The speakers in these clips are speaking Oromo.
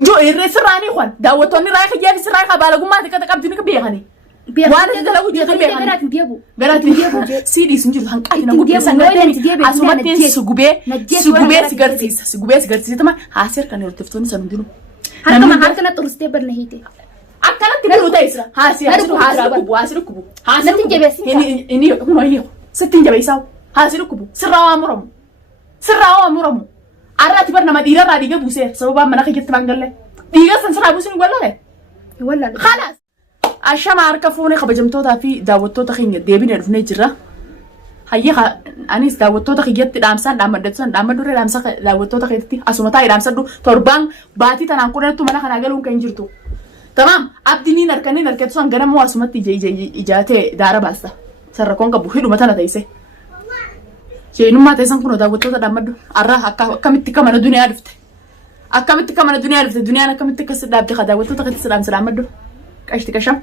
جو الرسراني خوان داوتوني رايح جاي في سرايا بالغ ما تقبضني كبيغني وانا دلو جيت بيرات ديابو سيدي سنجل هنقاي نقول سنغتني اسومتين سغوبي سيغرتيس تما حاسر كان يرتفتوني سندونو هركا ما هركنا ترستي برنهيتي أكلت تبلو دايسرا حاسر كبو إني هو ستين جبيساو حاسر كبو سراوا مرمو أرات برنا ما ديرا راديجا بوسه سبب ما نخي جت بانجله ديجا سنسرا بوسين ولا خلاص عشان ما أركفوني خبجمتوتا في داوتوتا خيني ديبين يرفني جرا هيا أنيس داوتوتا خيجت دامسان دامدور دامسا داوتوتا خيتي أسمتا دامسا دو تربان باتي تناكونا تو منا خناجلون كنجرتو تمام أبديني نركت سون جنا مو أسمتي جي إجاتة دارا باسا سرقون كبوهيلو مثلا تيسه شيء نما تيسان كنو داوتوتا دامدو أراه أكمل كمان الدنيا عرفت أكمل كمان الدنيا عرفت الدنيا أنا كمل كسر دابتي خداوتوتا خيتي سلام سلامدو كاشتي كشام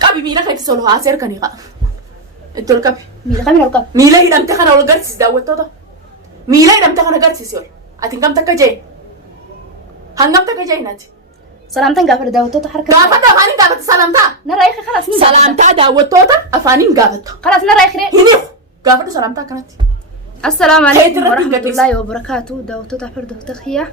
كابي ميلا خيتي سولو عسير كنيقا الدول كابي ميلا هي لم تخنا ولا قرتس داوتوتا ميلا لم تخنا قرتس يول أتنكم تكجي هنكم تكجي ناتي سلامتين قافل داوتوتا حركة قافل أفانين قافل سلامتا نرايخ خلاص سلامتا داوتوتا أفانين قافل خلاص نرايخ هنيو قافل سلامتا كانت السلام عليكم ورحمة الله وبركاته داوتوتا فرد تخيا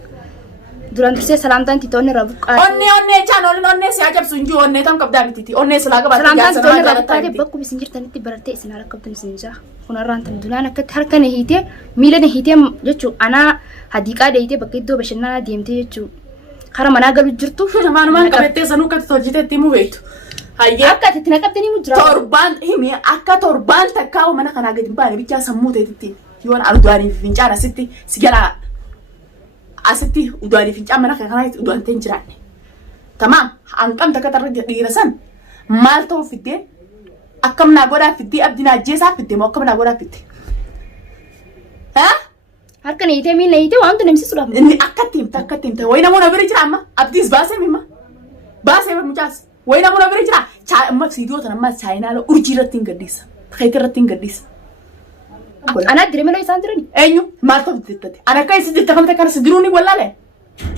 duraan dursee salaamtaan titoonni rabuqaa onne channel onne si ajab sunju onne tam qabda bititi onne sila gaba salaamtaan titoonni rabuqaa bakku bisin jirtanitti barattee isin ala qabdan isin jaa kunarraan tan dulaan akkatti harkana hiitee miilana hiitee jechuu anaa hadiiqaa deeyitee bakka iddoo bashannanaa deemtee jechuu kara manaa galu jirtu maanumaan qabattee sanuu akka hojjetetti himu beektu hayyee akka ati itti naqabdanii mu jira torbaan himi akka torbaan takkaawu mana kanaa gadi baane bichaa sammuu ta'etti yoon arduanii fincaana sitti si jala asitti udaanii fincaan mana kana udaanteen jiraanne tamam hanqam takka tarra dhiirasan maal ta'u fiddee akkam naa godhaa fiddee abdinaa jeesaa fiddee moo akkam naa godhaa fiddee harka na hiitee miila hiitee waantu namsisu dhaaf inni akkatti himta wayi namoota bira jira amma abdiis baasee mimma baasee mucaas wayi namoota bira jira amma siidiyoota nammaa chaayinaala urjii irratti hin gadhiisa keetii irratti hin gadhiisa أنا أدري منو يساندرني. أيوه ما تفضلت. أنا كاي سديت كم تكر سدروني ولا لا؟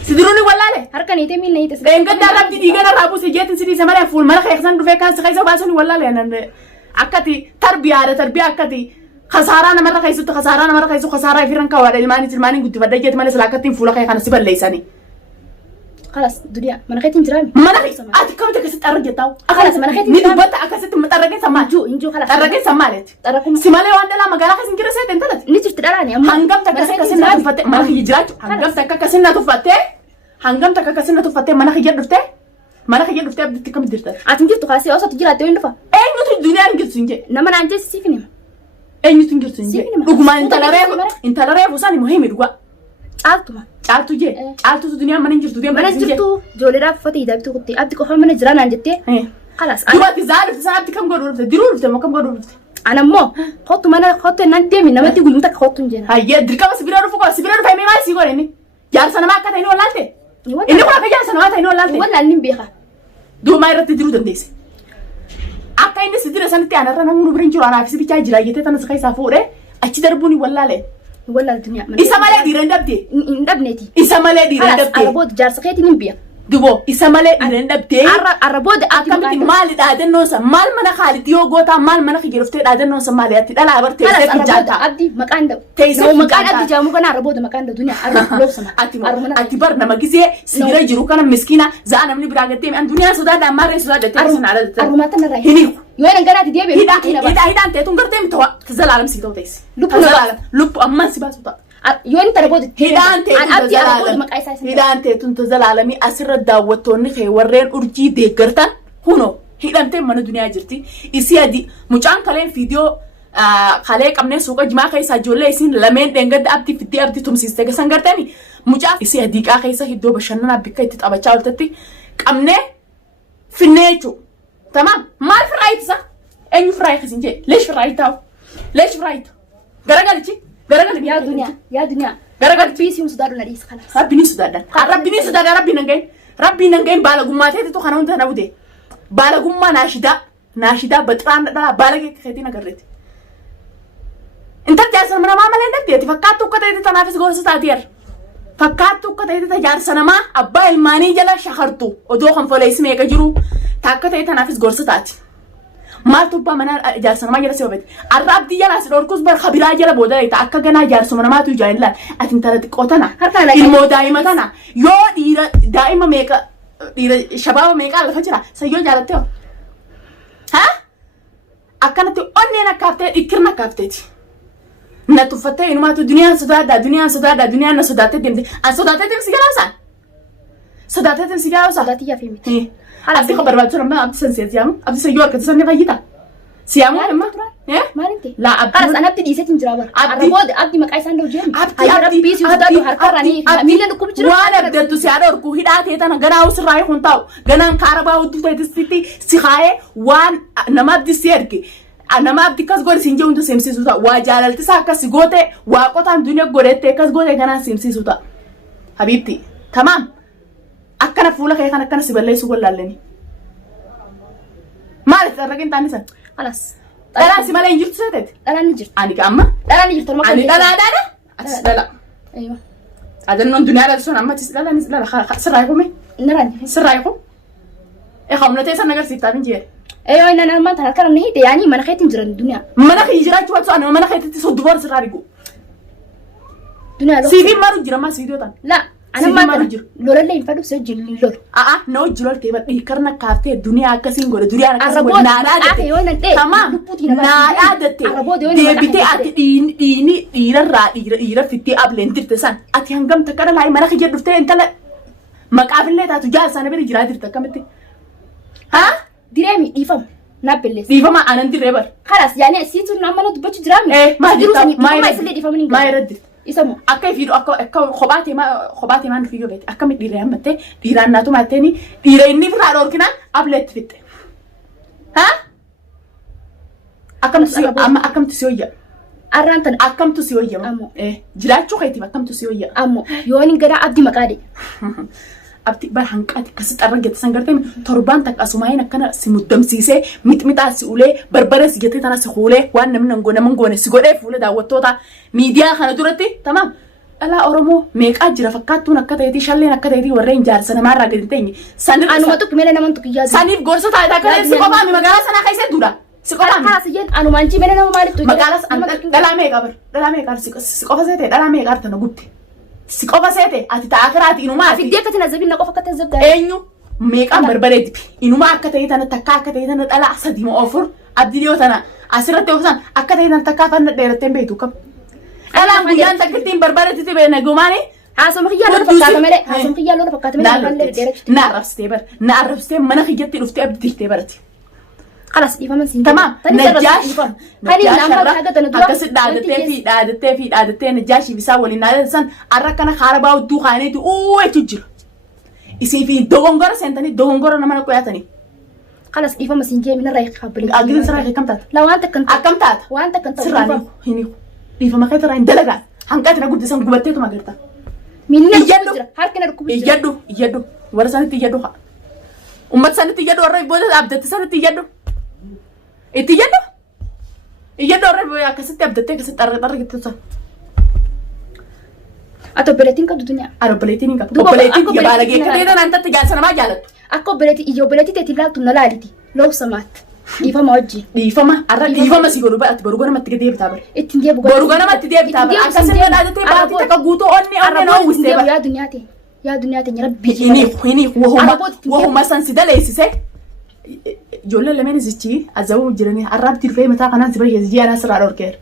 سدروني ولا لا؟ هركن يتمي نهيت. إن كنت أنا بدي أنا رابو سجيت سدي سمارة فول ما راح يخزن رفيق كان سخيسة باسوني ولا لا أنا أكتي تربية أكتي خسارة أنا مرة خيسو خسارة أنا مرة خيسو خسارة في رنكا ولا الماني قلت بدي جيت مالس لاكتي فولا خي خان سيبل ليساني. خلاص دنيا ما نخيت نجرام ما نخيت أتكلم تكسر أرجع تاو خلاص ما نخيت نجرام نيجي بس أكسر متأرجع سماه إنجو خلاص أرجع سمالت أركم سمالة واندلا ما قالك إنك رسيت أنت لا نيجي تدراني أما هنقم تكسر ناتفته ما في جرات هنقم تكسر ناتفته هنقم تكسر ناتفته ما نخيت دفته ما نخيت دفته بدي تكمل درته أتنجي تقاسي أصلا تجي لا توين دفع إيه نتو الدنيا نجد سنجة نما نانجي سيفني إيه نتو نجد سنجة رغم أنت لا رأي وصاني مهم رغوا عالتما عالتو جي عالتو الدنيا ما ننجر الدنيا ما ننجرتو جولي راف فتي دابتو قطي أبدي كفا من جران عندتي خلاص أنا دلوقتي زعلت ساعات كم قرر ديروا ما كم قرر أنا مو خطو ما أنا خطو إن أنت من نمتي قول متك خطو نجنا هاي دركا بس بيرارو فوق بس بيرارو فاهمي ما يسيقول إني جار سنة ما كتير ولا أنت إني كنا كجار سنة ما تيني ولا أنت ولا أني بيها دو ما يرتدي درو دنديس أكا إني سدير سنة تي أنا رنا منو برينجو أنا في بيجي جلا يتة أنا سخي سافورة أشي دربوني ولا له ولا الدنيا إسا ماله ديرن دبتي ندبنتي إسا ماله ديرن دبتي أربود جار سخيتي نبيا دبو إسا ماله ديرن دبتي أربود أكمل مال دادن نوسا مال منا خالد يو غوتا مال منا خيرفت دادن نوسا مال ياتي دلا برتي سيف جاتا أبدي مكان ده لو مكان أبدي جامو كنا أربود مكان ده دنيا أربود سما أتي برنا ما جزء سيرة جرو كنا مسكينة زانا مني براغتي من دنيا سودا دمار سودا دتي أربود أربود راي هني يوين أنقنا تديه بيه هيدا أنت تونغرتي متوا تزال عالم سيتو تيس لب أما سباسوتا يوين تربود هيدا أنت تنتزل عالمي أسر الدعوتوني خي ورين أرجي ديكرتان هونو هيدا أنت من الدنيا جرتي إسي أدي مجان كلام فيديو خالق أمني سوق جماعة خي سجولة إسين لمن دعند أبدي في الديار دي تمسيستة كسنجرتني مجان إسي أديك أخي سهيدو بشرنا بكي تتابع شالتتي أمني في النيتو تمام ما في رايت صح أي في رايت خسنجة ليش في رايت أو ليش في رايت غرقلتي غرقل يا دنيا غرقل بيس يوم سودان نريس خلاص ربي سودان ربي نجاي بالغماتي تو خنون تناودي بالغما ناشدا بتران دا بالغ خيتي نغرت انت جالس من ما عمل عندك تفكرت وكده تنافس غورس تاتير fakkaattu akka ta'e jaarsa namaa abbaa ilmaanii jala shakartu odoo kan foleessi meeqa jiru takka ta'e tanaafis gorsa taati. Maaltu abbaa mana jaarsa namaa jala seebate arraabdii jala si dhorkus bar kabiraa jala booda ta'e akka ganaa jaarsuma namaatu ijaa'illaan ati intala xiqqoo tana ilmoo daa'ima tana yoo dhiira daa'ima meeqa dhiira shabaaba meeqa lafa jira sayyoo jaalattee ha akkanatti onneen akkaaftee dhikkirna akkaafteeti. Na tuffattee inumaatu duniyaan duniyaan na sodaattee deemte an sodaattee deemsi galaasaan sodaattee deemsi galaasaan Sodaattii yaafee miti. abdi kan barbaadu amma abdi san seeti yaamu abdi san yoo harkatti sanni fayyita siyaamu amma Maalinti? laa abdi Karas anatti dhiisee hin jira bara. Abdi- Arraboode abdi maqaa isaan dha'u jeemi. abdi Rabbii si sodaatu harkarranii miila dhukkub jira. waan abdattu si haadha orkuu hidhaatee tana ganaa usirraa kun taa'u ganaan kaarabaa hudduu ta'etti si kaayee waan nama abdi si erge nama abdi akkas godhe siin jehuun seemsiisu ta'a waa jaalaltisaa akkas goote waaqotaan duniyaa godhette akkas goote ganaan seemsiisu ta'a habiibti tamaam akkana fuula kee kan akkana si balleessuu wallaallanii maaliif xarraqeen taa'anii san Kalas. dhalaa si malee hin jirtu seeteeti Dhalaan ni jirti. ani qaama Dhalaan ni jirti. ani dhalaadhaadha atis dhala Ayyo. adannoon duniyaa dhalsuun amma atis dhala anis dhala sirraa hiikume Narani. sirraa hiiku humnatee san agarsiiftaaf hin jeere Ayyo inna nama tan harkarra ni hidhe yaani mana keetiin jiran duniyaa. mana kee jiraachuu wattu ani mana keetitti sodduboor sirraa dhigu Duniyaa loo. siifiin maru jira maa siidoo tan La. Ana Sidi maa malu tan jiru. lolallee hin fadhu si wajjin lolu. a'a na wajji loltee badhii karna kaaftee duniyaa akkasiin godhe duriyaan akkasiin Arraboota godhe naa dhaadatte yoo nan dhee tamaam lubbuutii nama naa dhaadatte Arraboota yoo nama deebitee ati dhiirarraa dhiira fittee ableen dirte san ati hangam takka dhalaa mana kiyya dhuftee intala maqaafillee taatu jaalsana bira jiraa dirte akkamitti haa Direemi dhiifamu. Naaf belleessa. dhiifama anan dirree bar Karas yaani asiitu nama na dubbachuu jiraamne. maa jirta maa isillee dhiifamanii hin maa galu. irratti Isa moo. akka fiidhu akka kophaatee maan fiiguu beekte akkamitti dhiiree hammattee dhiiraan naatu maatteeni dhiira inni irraa dhoorkinaan ableetti fitte haa akkamtu si hoyya Arraan tan akkamtu si hoyya Ammoo. jiraachuu keetiif akkamtu si hoyya ammoo yoo ni gara abdi maqaa de. abdi bara hanqaati akkasitti arraggeette san gartee torbaan takka asumaayeen akkana si muddamsiisee mixmixaa si ulee barbaree si jettee tana si huulee waan namni nama goone si godhee fuula daawwattoota miidiyaa kana duratti tamaam dhalaa oromoo meeqaa jira fakkaattuun akka ta'eeti shalleen akka ta'eeti warreen jaarsa namaarraa gadi teenye Anuma tukki meela naman tukki yaadu. saniif gorsa taa'ee akka si qofaami magaalaa sanaa keessatti duudha si qofaami Karas ijeen anumaan ci meela nama maaliif tukki. magaalaa dhalaa meeqaa bar dhalaa meeqaa si qofa seete dhalaa meeqaa tana gubte si qofa seete ati ta'a karaati inumaa Fiddee akka tina zabin na qofa akka tina zabdaa. eenyu meeqaan barbareeddi inumaa akka ta'e tana takka akka ta'e tana dhala sadii moo afur abdii dhiyoo tana asirratti ofisan akka ta'e tana takkaa fanna dheerattee beektu qaba dhalaan guyyaan takka ittiin barbareetti beekna gumaani Haasuma kiyyaa lola fakkaata malee. Haasuma kiyyaa lola fakkaata malee. Malee dheerachuu. na arrabsitee bara na arrabsitee mana kiyyatti dhuftee abdii tirtee barati Kalas dhiifaman siin. tamaam najjaash Hani nama haga tana dura. akkasi dhaadattee najjaashii bisaa waliin dhaadatan arra kana kaara baa hudduu kaaneeti jechu jira isii fi dogongora seentanii dogongora nama qoyatanii Kalas dhiifama siin jee minarraa qabbilee. agiriin sirraa akkam taata La waan takkan ta'u. akkam taata Waan takkan ta'u. sirraa hin hiiku dhiifama kee irraa hin dalagaan hanqati na guddisan gubatteetuma agarta Miilli Iyyadhu. jira. Harki na dhukkubu jira. iyyadhu warra sanitti iyyadhu haa ummat sanitti iyyadhu warra booda abdatte sanitti iyyadhu itti iyyadhu warra akkasitti abdattee akkasitti arra gittusa Ati obboleettiin qabdu duniyaa. obboleettiin hin qabu Duuba obboleettiin akka biyya baala obboleettiin geekka ta'e antatti jaarsa namaa jaalattu Akka obboleettii ija obboleettii teetiin laaltu na laaliti. Loobsamaatti. Dhiifama wajjin. dhiifama arra dhiifama si godhu ba'atti boruga namatti deebitaa bara Ittiin deebu. boruga namatti deebitaa bara akkasitti dhaadattee baatii takka guutuu onni noo uwwistee bara Yaa dunyaate. Yaa dunyaate nyara biyyi. hini wahuma san si daleessise ijoollee lameen isichi azabuu jiranii arraabti dhufee mataa kanaan si barkeessa ji'anaa sirraa dhorkeera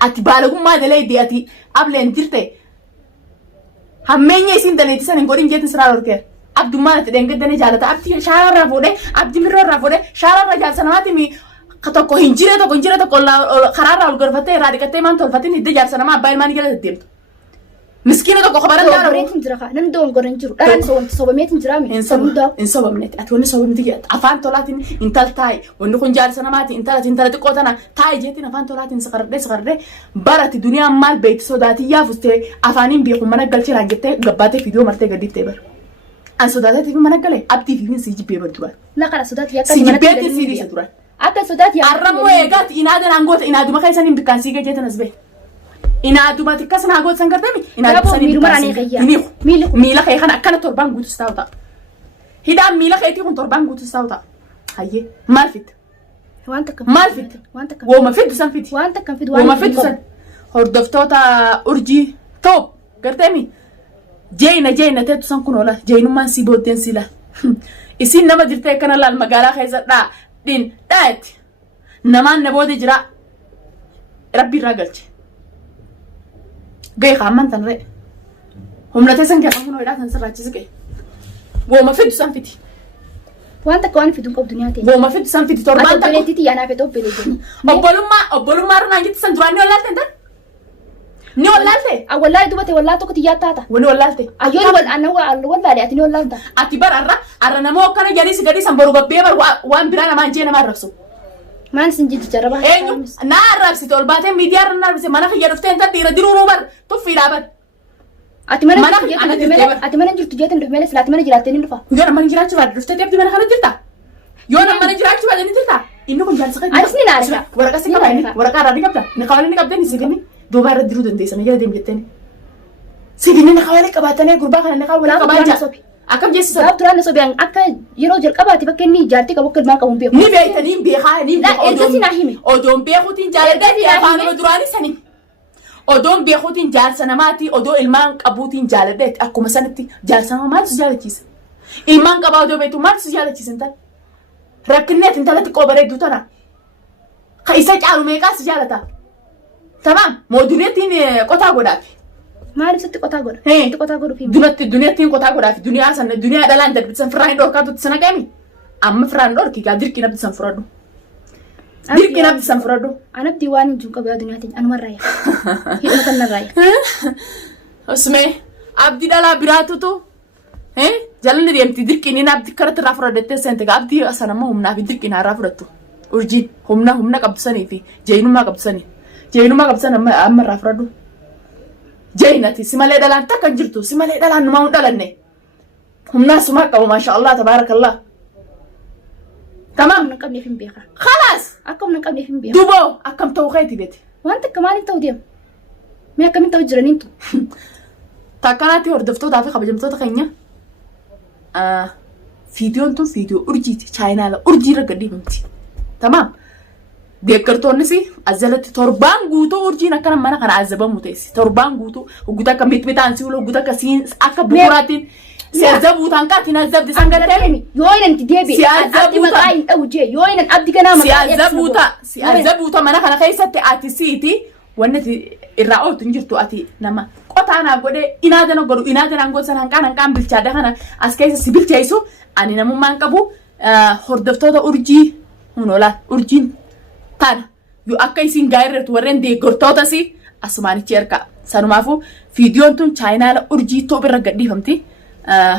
ati baalagummaa dalee ati ableen jirte hammeenya isiin daleettisan hin godhin jeetin sirraa dhorkeera abdummaan ati dheengaddanii jaalata abdi shaararraa fuudhee abdi mirroorraa fuudhee shaararraa jaarsa namaati tokko hin jire tokko karaarraa ol gorfattee irraa dhiqattee maan tolfatin hidda jaarsa namaa abbaa ilmaan jala deddeemtu miskiina tokko kobaran daara Obboleettiin jira kaa. Namni doongoran jiru. Dhalaan sobameetiin jiraami. hin sobamnetti ati wanni sobamti afaan tolaatiin intal taa'i wanni kun jaarsa namaati intala xiqqoo tana taa'i jeetiin afaan tolaatiin saqardee barati duniyaan maal beekti sodaatii yaafustee afaaniin beeku mana galchiraan jettee gabbaatee fiidiyoo martee gaddiiftee bara an sodaateetiif mana galee abdii fi si jibbee bar duraan La kana sodaati yakka. si jibbeetiin si dhiisa duraan Akka sodaati yakka. arrammoo eegaati inaadan aangoota inaaduma keessan hin bikkaan sii gajeetan as bee Ina dumati kasna hagot sangartami. Ina Dabo sani miilu marani kayya. Mila kay kana akkana torban guutu stawta. Hidaan mila kayti kun torban guutu stawta. Hayye maal fit. Wanta kam. Maal fit. Wanta kam. Wooma fit san fit. Wanta kam fit Wooma fit san. Hordoftoota urjii top gartami. Jeena teetu san kun ola jeenummaan si booddeen sila. Isin nama jirtee kana laal magaalaa keessa din dhaati. Namaan na boode jira. Rabbi irraa galche. Gay qaamman tan ree. Humna teessan keessa kun hoydhaa san sirraachise gay. Wooma fiddu san fiti. Wanta kan fitu qabdu nyaate. Wooma fiddu san fiti torbaan Ata takku. beleetiti yaanaa fedha obbeleetini. Obbolummaa irraa jirti san duraan ni wallaalte tan. Ni wallaalte. Wallahi dubate wallahi tokko tiyyaa taata. Wani wallaalte. Ayyoon wal ana wallahi ati ni wallaalta. Ati bara arra namoo akkana jaliisi gadi san boru gabbee bar waan biraa namaan jee namaa rabsu. Maan sin jijji jaraba. Eenyu naa rabsite ol baatee miidiyaa irra rabsite mana kiyya dhuftee inta dhiira diruu bar tuffii dhaaban. Ati mana jirtu jeetan dhufe mele silaati mana jiraattee ni dhufa. Yoo nama jiraachuu baadde dhuftee deebdii mana kana jirta. Yoo nama jiraachuu baadde ni jirta. Inni kun jaalisa qabu. Anis ni naara. Waraqaa si qabaa inni waraqaa irraa ni qabda. Ni qabanii ni qabdee ni sigini. Duuba irra diruu dandeessan jala deem jettee. Sigini ni qabanii qabaatanii gurbaa kana ni qabanii qabaachaa. Akkam jeessa. Sabaaf turaan na sobi'an akka yeroo jalqabaati bakka inni ijaartee qabu akka ilmaan qabuun beeku. Ni beektanii hin beekaa ni beekaa. Ergasii naa hime. Odoon beekuutiin jaaladhee afaan nama duraanii sanii. Odoon beekuutiin jaarsa namaati odoo ilmaan qabuutiin jaaladhee akkuma sanatti jaarsa namaa maaltu si jaalachiisa. Ilmaan qabaa odoo beektu maaltu si jaalachiisa intal. Rakkinneet intalatti qoobareedduu tana. Ka isa caalu meeqaa si jaalata. Tamam mooduneettiin qotaa godhaafi. Maal ibsatti qotaa godha? Itti qotaa godhuuf hima. Duneettiin qotaa godhaafi duniyaa dhalaan darbisan firaan hin dhorkaatutti sana qeemi. Amma firaan dhorki gaa dirqii nabdi san furadhu. Dirqii nabdi san furadhu. Anabdi waan hin jiru qabu duniyaatiin anuma raaya. Hidhuma kan raaya. Osmee abdii dhalaa biraatutu jalanni deemti dirqii ni nabdi karatti irraa fudhattee seente gaa abdii sanammoo humnaa fi dirqii irraa fudhattu. Urjiin humna qabdu sanii fi jeenummaa qabdu sanii. Jeenummaa qabdu sana amma irraa fudhadhu. Jeenati si malee dhalaan takka hin jirtu si malee dhalaan numaa hin dhalanne. Humnaa sumaa qabu maasha Allah tabaarakallah. Tamam. Humna qabneef hin beeka. Khalaas. Akka humna qabneef hin beeka. Duboo akkam ta'uu keeti beeti. Wanta akka maaliif ta'u deema? Mee akkamiin ta'u jiraniintu? Takkanaatti hordoftootaa fi kabajamtoota keenya. Viidiyoon tun viidiyoo urjiiti chaayinaala urjii irra gadhiifamti. Tamam. Deeggartoonnis azalatti torbaan guutuu urjiin akkana mana kana azabamu teessi. Torbaan guutuu hogguta akka mitmitaan si hogguta akka siin akka bu'uuraatiin si azabuutaan kaatiin azabdi san gattee. Yoo inan itti deebi'e abdi maqaa hin ta'u jee yoo inan abdi ganaa maqaa si azabuuta mana kana keessatti ati siiti wanti irraa ooltu hin jirtu ati nama qotaanaa godhee inaadana godhu inaadanaan godhu sana hanqaan bilchaadha kana as keessa si bilcheessu ani namummaan qabu hordoftoota urjii hunoolaan urjiin tana yoo akka isin gaayirreetu warreen deeggartootas asumaanichi erga sanumaafu viidiyoon tun chaayinaala urjii toob irra gadhiifamti.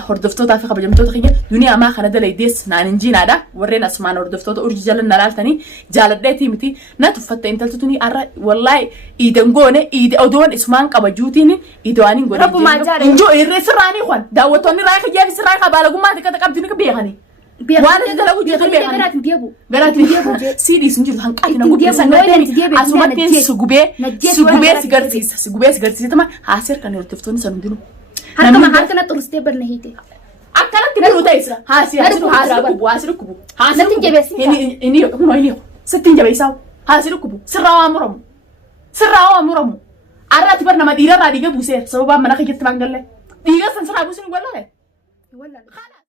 Hordoftootaa fi kabajamtoota keenya duniyaa amaa kana dalaydees naan injiinaadha warreen asumaan hordoftoota urjii jala nalaaltanii jaaladheetii miti na tuffatte intaltu tuni arra wallahi iidan goone iide odoon isumaan qaba juutiin iidaaniin godhe injoo irree sirraanii kwan daawwattoonni raayika jeefi sirraa kabaalagummaa xiqqata qabdini ka beekanii. Waan dalagu jeetu beekanii. Garaatiin deebu. Siidis hin jirtu hanqaati na gubbee sangattee asumatti sugubee sigarsiisa tama haaseer kan hordoftoonni san hundinuu. Harka na turistee barna hiite. Akkanatti ni ruuta isra. Haasi kubu. Natti jabeessi. Inni kunoo sittiin jabeessaa. Haasi kubu. Sirraa waa muramu. Arraati bar nama dhiirarraa dhiiga buuseera sababaan mana keessatti waan galle. Dhiiga san sirraa buusin wallaale.